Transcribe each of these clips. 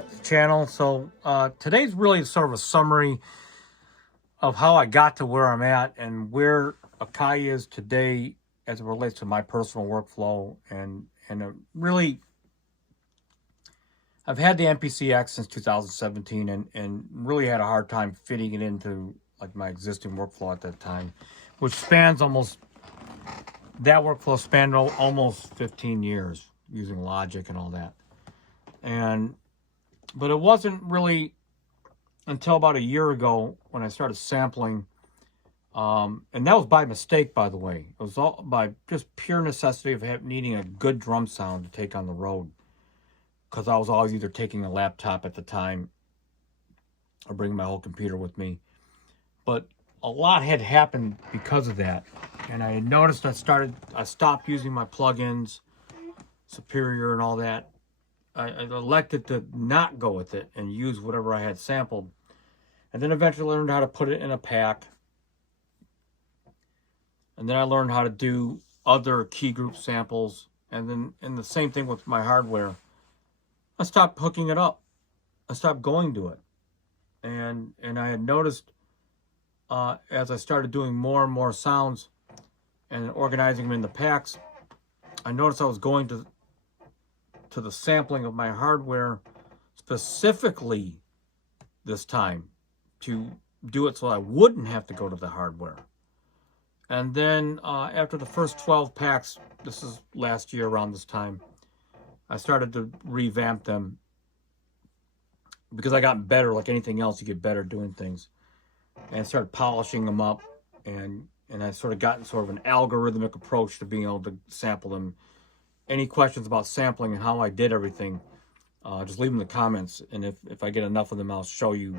back to the channel. So today's really sort of a summary of how I got to where I'm at and where Akai is today as it relates to my personal workflow. And really, I've had the MPCX since 2017 and really had a hard time fitting it into like my existing workflow at that time, which spans almost, that workflow spanned almost 15 years using Logic and all that. But it wasn't really until about a year ago when I started sampling, and that was by mistake, by the way. It was all by just pure necessity of needing a good drum sound to take on the road, because I was always either taking a laptop at the time or bringing my whole computer with me. But a lot had happened because of that, and I had noticed I stopped using my plugins, Superior and all that. I elected to not go with it and use whatever I had sampled. And then eventually learned how to put it in a pack. And then I learned how to do other key group samples. And the same thing with my hardware. I stopped hooking it up. I stopped going to it. And I had noticed as I started doing more and more sounds and organizing them in the packs, I noticed I was going to the sampling of my hardware specifically this time to do it so I wouldn't have to go to the hardware. And then after the first 12 packs, this is last year around this time, I started to revamp them because I got better. Like anything else, you get better doing things. And I started polishing them up, and I sort of gotten sort of an algorithmic approach to being able to sample them. Any questions about sampling and how I did everything, just leave them in the comments. And if I get enough of them, I'll tell you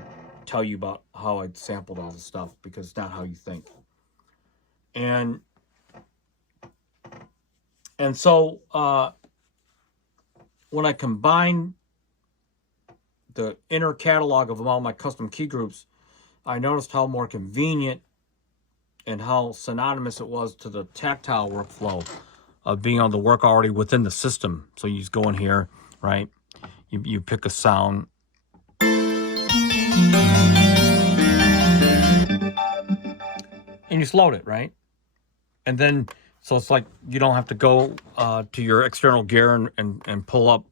about how I sampled all the stuff, because it's not how you think. And so when I combine the inner catalog of all my custom key groups, I noticed how more convenient and how synonymous it was to the tactile workflow of being able to work already within the system. So you just go in here, right? You pick a sound. And you slowed it, right? And then, so it's like you don't have to go to your external gear and pull up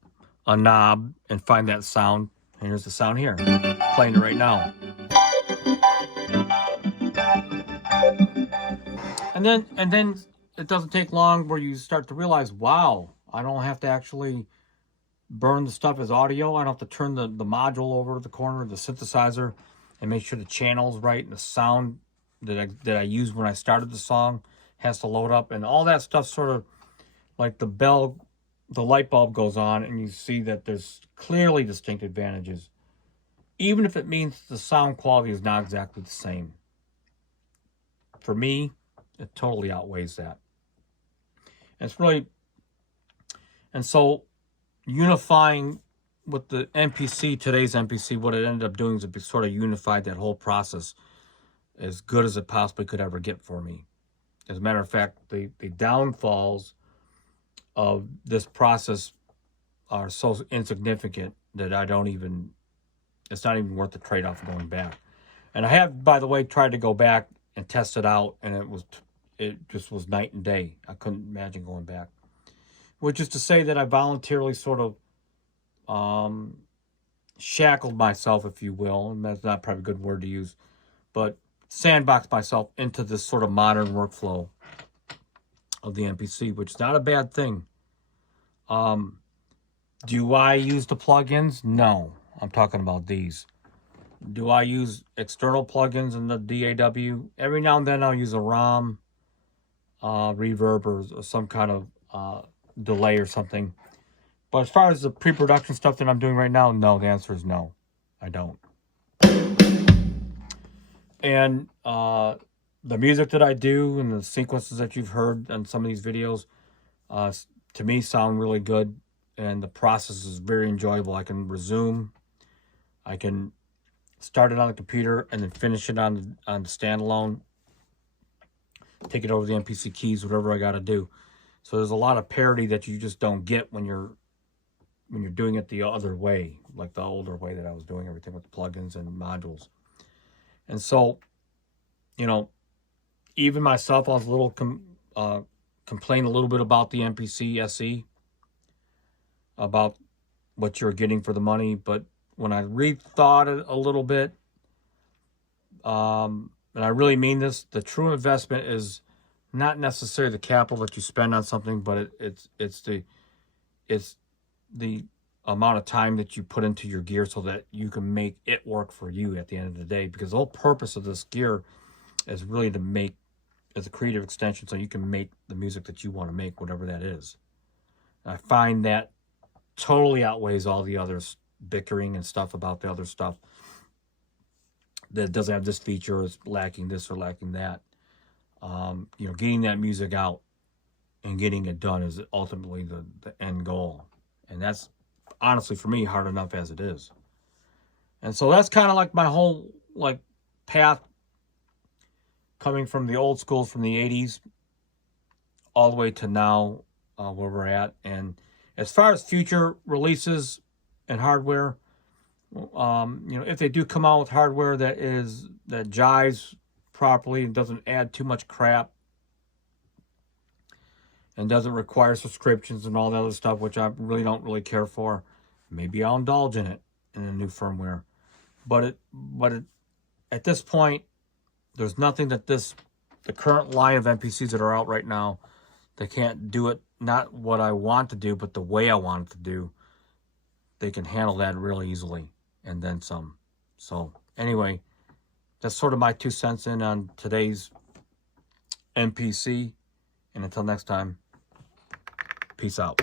a knob and find that sound. And here's the sound here, playing it right now. And then it doesn't take long where you start to realize, wow, I don't have to actually burn the stuff as audio. I don't have to turn the module over to the corner of the synthesizer and make sure the channel's right and the sound that I used when I started the song has to load up, and all that stuff sort of like the light bulb goes on, and you see that there's clearly distinct advantages, even if it means the sound quality is not exactly the same. For me, it totally outweighs that. And it's really, and so unifying with the MPC, today's MPC, what it ended up doing is it sort of unified that whole process as good as it possibly could ever get for me. As a matter of fact, the downfalls of this process are so insignificant that it's not even worth the trade-off of going back. And I have, by the way, tried to go back and test it out, and it just was night and day. I couldn't imagine going back. Which is to say that I voluntarily sort of shackled myself, if you will, and that's not probably a good word to use, but sandboxed myself into this sort of modern workflow of the MPC, which is not a bad thing. Do I use the plugins? No, I'm talking about these. Do I use external plugins in the DAW? Every now and then I'll use a ROM, reverb, or some kind of delay or something. But as far as the pre-production stuff that I'm doing right now, no, the answer is no, I don't. And the music that I do and the sequences that you've heard on some of these videos, to me, sound really good. And the process is very enjoyable. I can resume. I can start it on the computer and then finish it on the Standalone. Take it over the MPC keys, whatever I got to do. So there's a lot of parity that you just don't get when you're when you're doing it the other way, like the older way that I was doing everything with plugins and modules. And so, you know, even myself, I was a little complain a little bit about the MPC SE, about what you're getting for the money. But when I rethought it a little bit, and I really mean this, the true investment is not necessarily the capital that you spend on something, but it's the amount of time that you put into your gear so that you can make it work for you at the end of the day. Because the whole purpose of this gear is really to make as a creative extension so you can make the music that you want to make, whatever that is. And I find that totally outweighs all the other bickering and stuff about the other stuff that doesn't have this feature, is lacking this or lacking that. You know, getting that music out and getting it done is ultimately the end goal. And that's honestly, for me, hard enough as it is. And so that's kind of like my whole like path, coming from the old school, from the 80s all the way to now, where we're at. And as far as future releases and hardware, you know, if they do come out with hardware that jives properly and doesn't add too much crap and doesn't require subscriptions and all that other stuff, which I really don't really care for, maybe I'll indulge in it in a new firmware. But at this point, there's nothing that the current line of MPCs that are out right now, they can't do it, not what I want to do, but the way I want it to do. They can handle that really easily, and then some. So anyway, that's sort of my 2 cents in on today's MPC. And until next time, peace out.